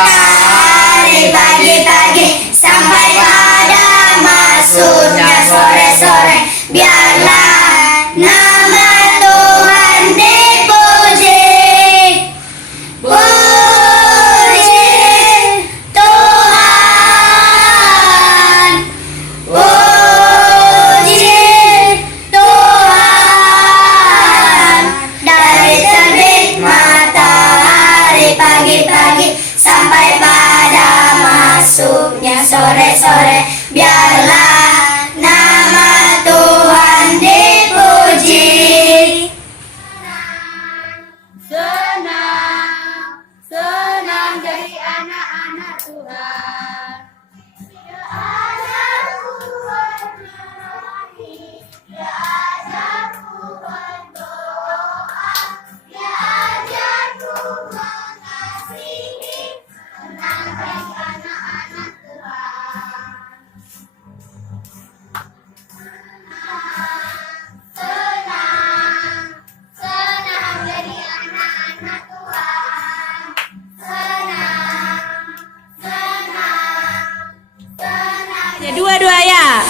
matahari pagi-pagi sampai pada masuknya sore-sore. Biarlah nama Tuhan dipuji. Puji Tuhan, puji Tuhan. Dari terbit matahari pagi-pagi sampai pada masuknya sore-sore. Biarlah nama Tuhan dipuji. Senang, senang jadi anak-anak Tuhan. Diajarku berdoa, diajarku berdoa, diajarku mengasihi. Senang jadi anak-anak Tuhan. Senang, senang jadi anak-anak Tuhan. Senang, senang, senang. Ya, dua-dua ya.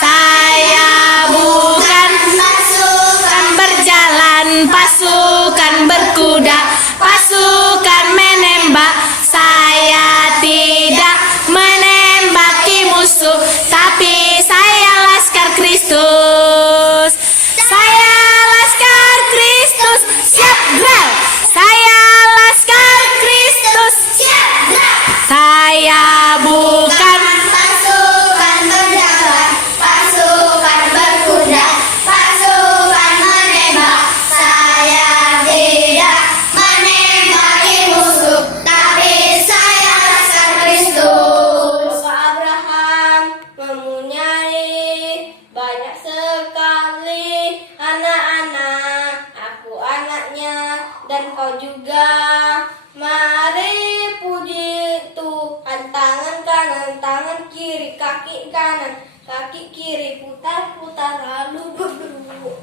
Saya bukan pasukan berjalan, pasukan berkuda, pasukan menembak. Saya tidak menembaki musuh, tapi saya laskar Kristus. Saya laskar Kristus, siap gerak. Saya laskar Kristus, Siap gerak. saya bukan Pasukan berjalan, pasukan berkuda, pasukan menembak. Saya tidak menembaki musuh, tapi saya laskar Kristus. Bapak Abraham mempunyai banyak sekali anak-anak. Aku anaknya dan kau juga. Mari puji Tuhan. Tangan kanan, tangan kiri, kaki kanan, kaki kiri, putar-putar lalu duduk.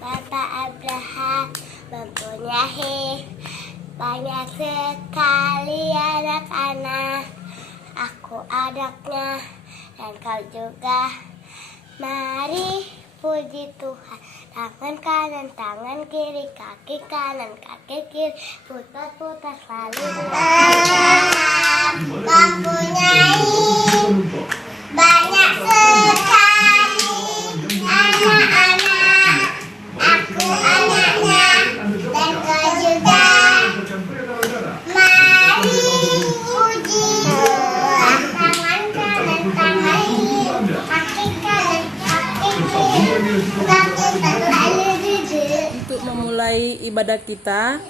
Bapak Abraham mempunyai banyak sekali anak-anak. Aku anaknya dan kau juga. Mari puji Tuhan. Tangan kanan, tangan kiri, kaki kanan, kaki kiri, putar-putar selalu. Mempunyai banyak sekali anak-anak. Aku anaknya dan kau juga. Mari puji Tuhan. Tangan kanan, tangan kiri, kaki kanan, kaki kiri, putar-putar lalu duduk. Untuk memulai ibadah kita,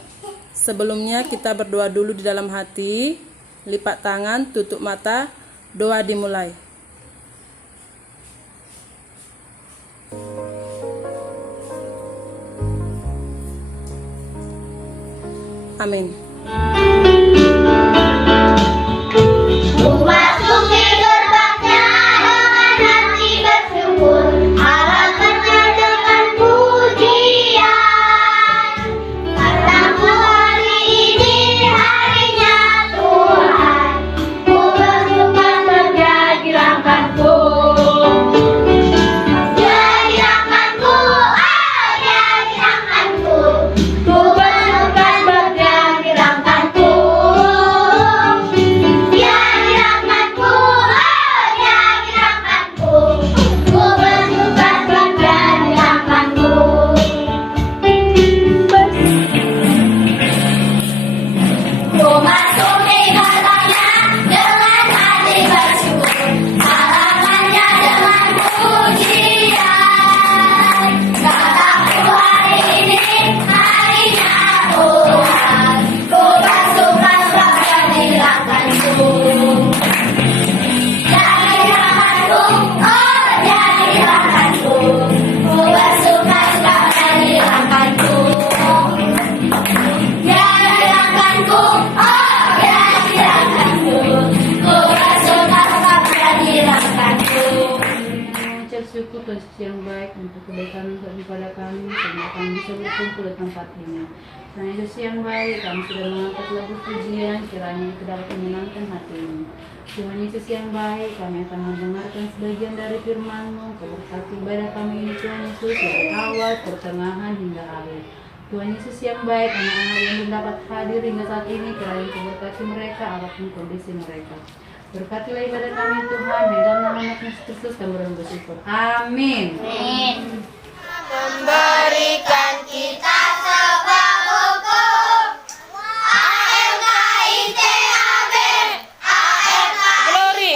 sebelumnya kita berdoa dulu di dalam hati, lipat tangan, tutup mata, doa dimulai. Amin. Memasuki gerbangnya dengan hati bersyukur, halamannya dengan pujian. Kataku hari ini harinya Tuhan, ku bersuka menjadi langkahku. Jadi langkahku, jadi langkahku, ku bersuka menjadi langkahku. kasih yang baik untuk kebaikan kepada kami, sehingga kami bisa berkumpul di tempat ini. Selain kasih yang baik, kami sudah mengangkat lagu pujian, kiranya itu dapat menyenangkan hatimu. Tuhan Yesus yang baik, kami akan mendengarkan sebagian dari firman-Mu. Kau berkati ibadah kami ini Tuhan Yesus, dari awal, pertengahan, hingga akhir. Tuhan Yesus yang baik, anak-anak yang belum dapat hadir hingga saat ini, kiranya Kau berkati mereka, apapun kondisi mereka. Berkatilah ibadah kami Tuhan, di dalam nama Yesus Kristus kami bersyukur. Amin. Memberikan kita sebuah buku ALKITAB Glory.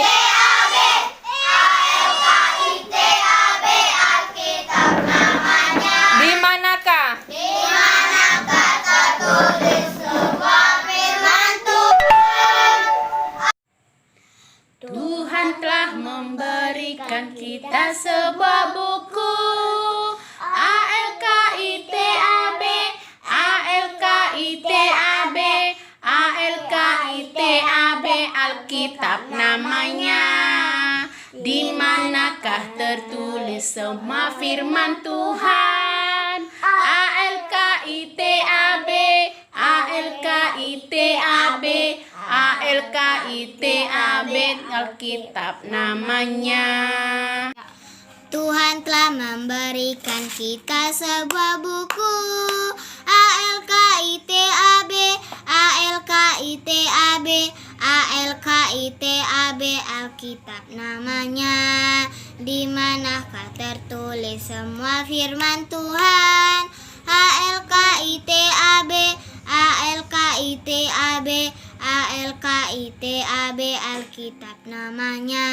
ALKITAB Alkitab namanya. Di manakah? Di manakah tertulis sebuah firman Tuhan? Tuhan telah memberikan kita sebuah buku ALKITAB, ALKITAB, ALKITAB, Alkitab namanya. Di manakah tertulis semua firman Tuhan? ALKITAB, ALKITAB, ALKITAB, Alkitab namanya. Tuhan telah memberikan kita sebuah buku ALKITAB, ALKITAB, ALKITAB, Alkitab namanya. Di manakah tertulis semua firman Tuhan? ALKITAB, ALKITAB, ALKITAB, Alkitab namanya.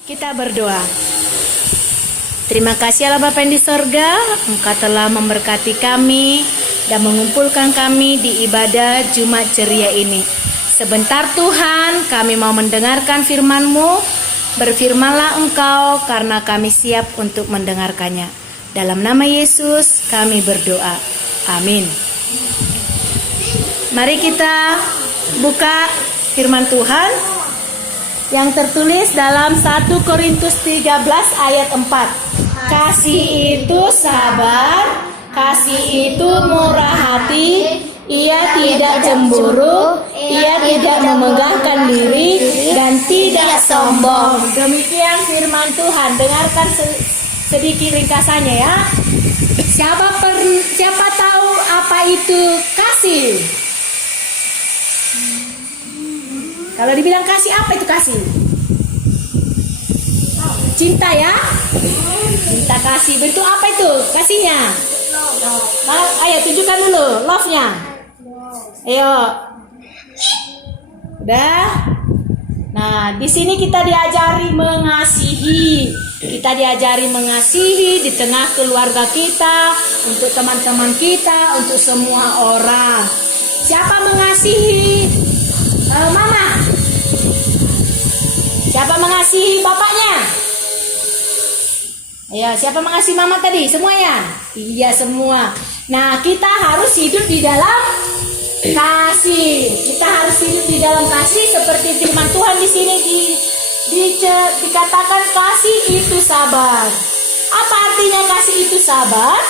Kita berdoa. Terima kasih Allah Bapa yang di sorga, Engkau telah memberkati kami dan mengumpulkan kami di ibadah Jumat ceria ini. Sebentar Tuhan, kami mau mendengarkan firman-Mu. Berfirmanlah Engkau karena kami siap untuk mendengarkannya. Dalam nama Yesus kami berdoa. Amin. Mari kita buka firman Tuhan yang tertulis dalam 1 Korintus 13 ayat 4. Kasih itu sabar, kasih itu murah hati, ia tidak cemburu, ia tidak memegahkan diri dan tidak sombong. Demikian firman Tuhan. Dengarkan sedikit ringkasannya ya. Siapa tahu apa itu kasih? Kalau dibilang kasih, apa itu kasih? Cinta ya? Cinta kasih. Bentuk apa itu kasihnya? Ayo tunjukkan dulu love-nya. Ayo. Udah? Nah, di sini kita diajari mengasihi. Kita diajari mengasihi di tengah keluarga kita, untuk teman-teman kita, untuk semua orang. Siapa mengasihi mama? Siapa mengasihi bapaknya? Ya, siapa mengasihi mama tadi? Semuanya? Iya, semua. Nah, kita harus hidup di dalam kasih. Kita harus hidup di dalam kasih seperti firman Tuhan di sini dikatakan kasih itu sabar. Apa artinya kasih itu sabar?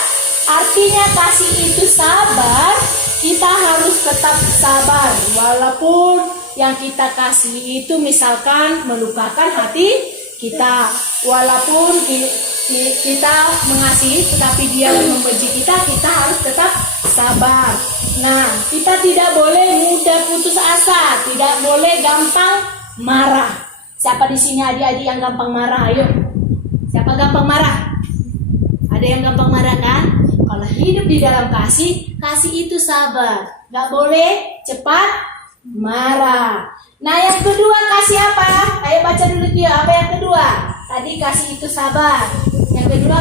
Artinya kasih itu sabar, kita harus tetap sabar walaupun yang kita kasih itu misalkan melukakan hati kita, walaupun kita mengasihi tetapi dia membenci kita, kita harus tetap sabar. Nah, kita tidak boleh mudah putus asa, tidak boleh gampang marah. Siapa di sini adik-adik yang gampang marah? Ayo. Siapa gampang marah? Ada yang gampang marah kan? Kalau hidup di dalam kasih, kasih itu sabar. Gak boleh cepat marah. Nah, yang kedua kasih apa? Ayo baca dulu dia. Apa yang kedua? Tadi kasih itu sabar. Yang kedua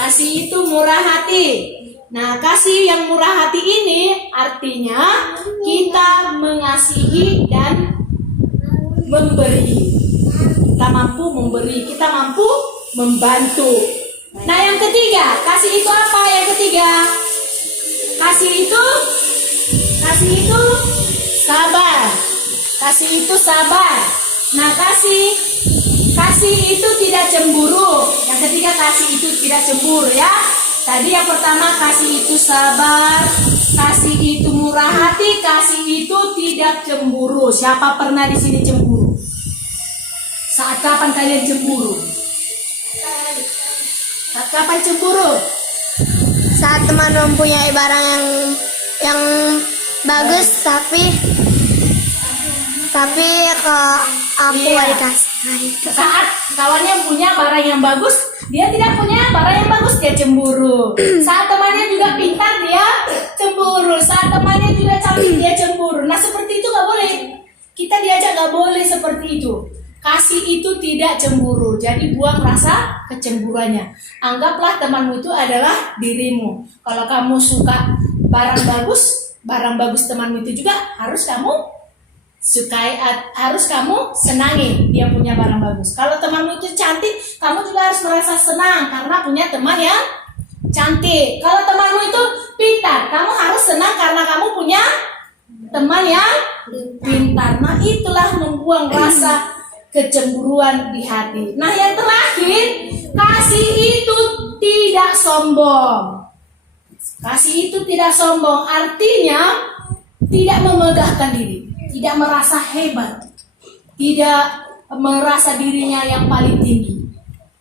kasih itu murah hati. Nah, kasih yang murah hati ini artinya kita mengasihi dan memberi. Kita mampu memberi, kita mampu membantu. Nah, yang ketiga, kasih itu apa? Yang ketiga, kasih itu sabar. Kasih itu sabar. Nah, kasih Kasih itu tidak cemburu. Yang ketiga, kasih itu tidak cemburu ya. Tadi yang pertama, kasih itu sabar, kasih itu murah hati, kasih itu tidak cemburu. Siapa pernah di sini cemburu? Saat kapan kalian cemburu? Saat kapan cemburu? Saat teman mempunyai barang yang bagus tapi ke aku Iya. dikasih. Saat kawannya punya barang yang bagus, dia tidak punya barang yang bagus, dia cemburu. Saat temannya juga pintar, dia cemburu. Saat temannya juga cantik, dia cemburu. Nah, seperti itu nggak boleh. Kita diajak nggak boleh seperti itu. Kasih itu tidak cemburu. Jadi buang rasa kecemburuannya. Anggaplah temanmu itu adalah dirimu. Kalau kamu suka barang bagus temanmu itu juga harus kamu sukai, harus kamu senangi dia punya barang bagus. Kalau temanmu itu cantik, kamu juga harus merasa senang karena punya teman yang cantik. Kalau temanmu itu pintar, kamu harus senang karena kamu punya teman yang pintar. Nah, itulah membuang rasa kecemburuan di hati. Nah, yang terakhir, kasih itu tidak sombong. Kasih itu tidak sombong, artinya tidak memegahkan diri, tidak merasa hebat, tidak merasa dirinya yang paling tinggi.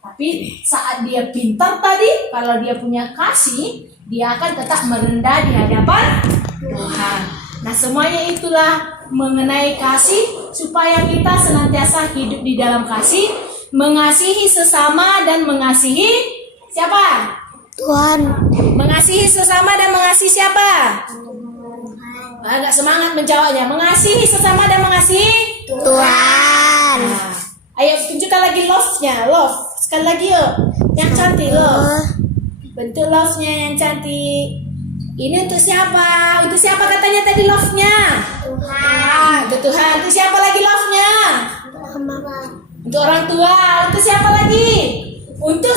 Tapi saat dia pintar tadi, kalau dia punya kasih, dia akan tetap merendah di hadapan Tuhan. Nah, semuanya itulah mengenai kasih, supaya kita senantiasa hidup di dalam kasih, mengasihi sesama dan mengasihi siapa? Tuhan. Mengasihi sesama dan mengasihi siapa? Agak semangat menjawabnya. Mengasihi sesama dan mengasihi Tuhan. Nah, ayo tunjukkan lagi love-nya. Love. Sekali lagi yuk. Yang cantik love. Bentuk love-nya yang cantik. Ini untuk siapa? Untuk siapa katanya tadi love-nya? Tuhan. Untuk Tuhan. Untuk siapa lagi love-nya? Untuk orang tua. Untuk siapa lagi? Untuk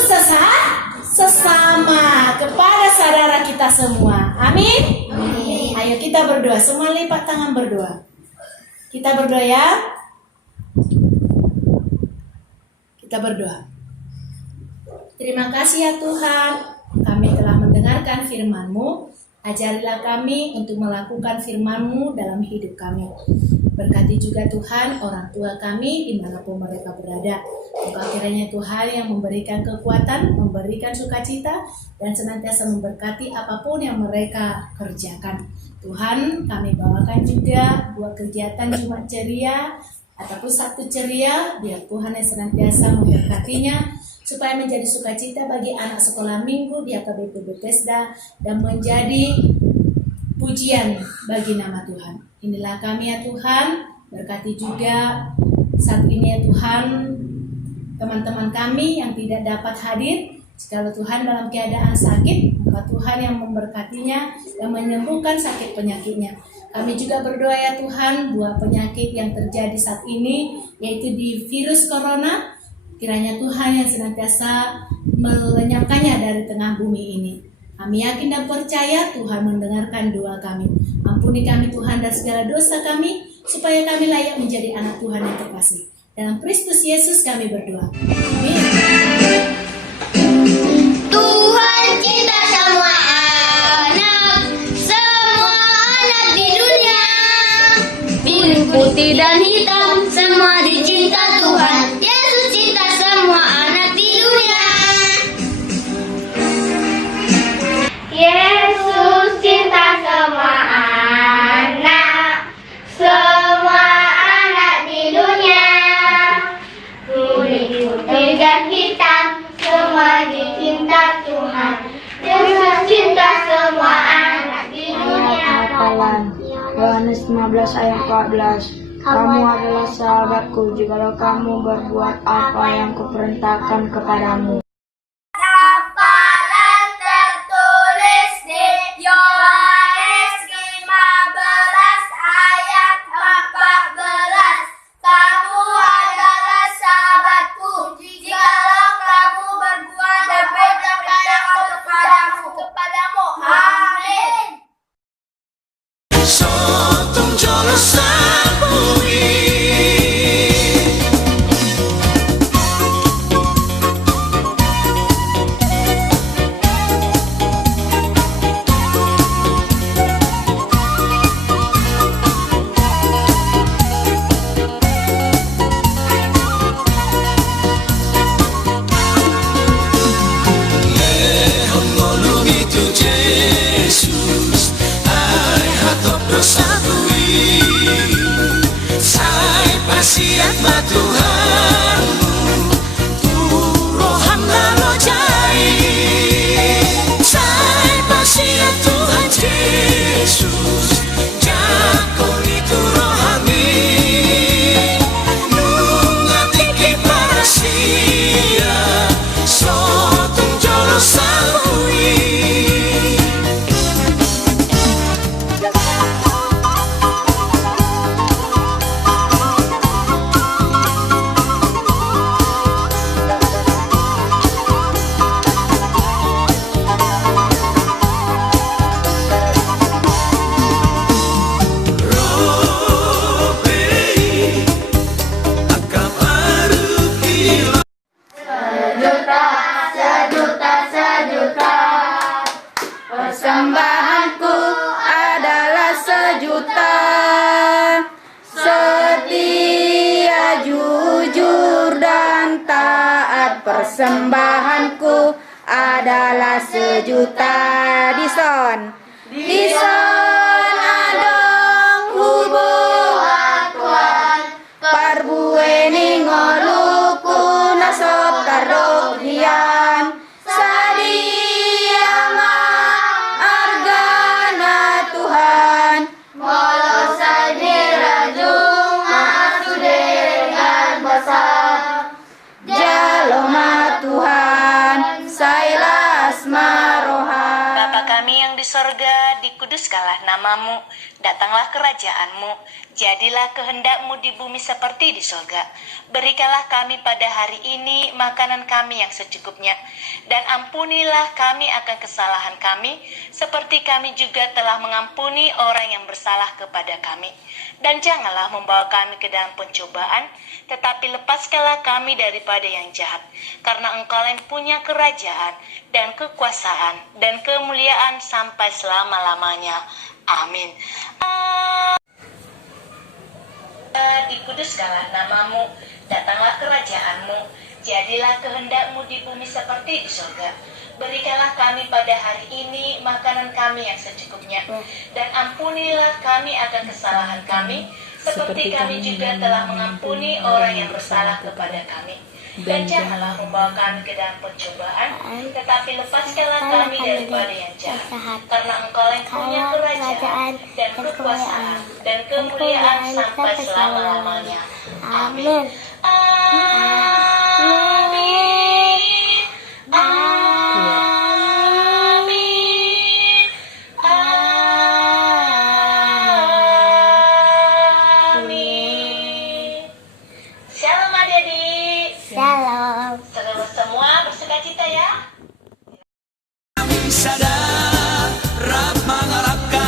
sesama, kepada saudara kita semua. Amin. Ayo kita berdoa. Semua lipat tangan berdoa. Kita berdoa ya. Kita berdoa. Terima kasih ya Tuhan, kami telah mendengarkan firman-Mu. Ajarilah kami untuk melakukan firman-Mu dalam hidup kami. Berkati juga Tuhan orang tua kami dimanapun mereka berada. Engkau kiranya Tuhan yang memberikan kekuatan, memberikan sukacita, dan senantiasa memberkati apapun yang mereka kerjakan. Tuhan, kami bawakan juga buat kegiatan Jumat Ceria ataupun Sabtu Ceria, biar Tuhan yang senantiasa memberkatinya, supaya menjadi sukacita bagi anak sekolah minggu di HKBP Bethesda dan menjadi pujian bagi nama Tuhan. Inilah kami ya Tuhan, berkati juga saat ini ya Tuhan teman-teman kami yang tidak dapat hadir. Jikalau Tuhan dalam keadaan sakit, maka Tuhan yang memberkatinya dan menyembuhkan sakit penyakitnya. Kami juga berdoa ya Tuhan buat penyakit yang terjadi saat ini, yaitu di virus corona. Kiranya Tuhan yang senantiasa melenyapkannya dari tengah bumi ini. Kami yakin dan percaya Tuhan mendengarkan doa kami. Ampuni kami Tuhan dari segala dosa kami, supaya kami layak menjadi anak Tuhan yang terkasih. Dalam Kristus Yesus kami berdoa. Amin. Tuhan cinta semua anak di dunia. Biru, putih dan hitam, semua dicinta Tuhan. Yesus cinta semua anak di dunia. Yesus cinta semua anak di dunia. Kuning, putih dan hitam, semua dicinta Tuhan. Yesus cinta semua anak di dunia. Yohanes 15 ayat 14. Kamu adalah sahabatku jikalau kamu berbuat apa yang kuperintahkan kepadamu. Hafalan tertulis di Yohanes 15 ayat 14. Kamu adalah sahabatku jikalau kamu berbuat apa yang kuperintahkan kepadamu. Amin. Sotong jolo sapui Pasiat ba Tuhanmu Turohan lalo jai Sai pasiat Tuhan Yesus Jakon itu rohani Nungatiki parasia Sotung jolo salui Persembahanku adalah 1.000.000 setia, jujur dan taat. Persembahanku adalah 1.000.000. Dison adong hubo atuan parbueni ngoluku nasop tardok hian sadia ma argana Tuhan molo sadirajung masudengan basah jaloma Tuhan sailas maroha. Bapa kami yang di sorga, dikuduskanlah namamu, datanglah kerajaanmu, jadilah kehendakmu di bumi seperti di sorga. Berikanlah kami pada hari ini makanan kami yang secukupnya, dan ampunilah kami akan kesalahan kami, seperti kami juga telah mengampuni orang yang bersalah kepada kami. Dan janganlah membawa kami ke dalam pencobaan, tetapi lepaskanlah kami daripada yang jahat. Karena Engkau yang punya kerajaan, dan kekuasaan, dan kemuliaan sampai selama-lamanya. Amin. Dikuduskanlah namamu, datanglah kerajaanmu, jadilah kehendakmu di bumi seperti di surga. Berikanlah kami pada hari ini makanan kami yang secukupnya, dan ampunilah kami akan kesalahan kami, seperti kami juga telah mengampuni orang yang bersalah kepada kami. Dan janganlah membawa kami ke dalam pencobaan, tetapi lepaskanlah kami daripada yang jahat. Karena Engkau yang punya kerajaan, dan kekuasaan, dan kemuliaan sampai selama-lamanya. Amin. Amin. Amin. Amin. Shalom adik-adik. Shalom. Saudara semua bersukacita ya. Sada rap mangarapkan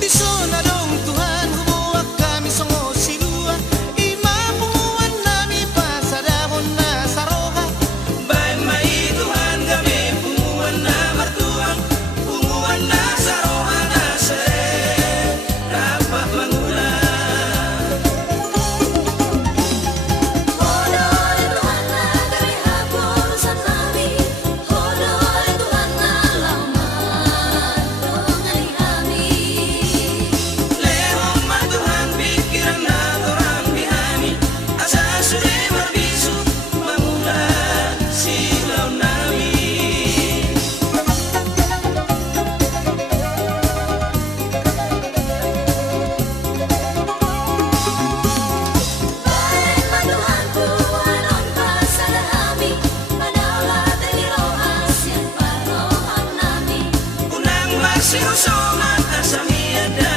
di sana dong Tuhan hubuak kami songo silua imamuan nami pasadahon na saroha baik mai Tuhan kami punguan na martuang punguan na saroha na sere dapat mengulang Lehong ma Tuhan pikiran na orang bihani asa sudah berbisu mengulang silau nami unang masih usoman asamiada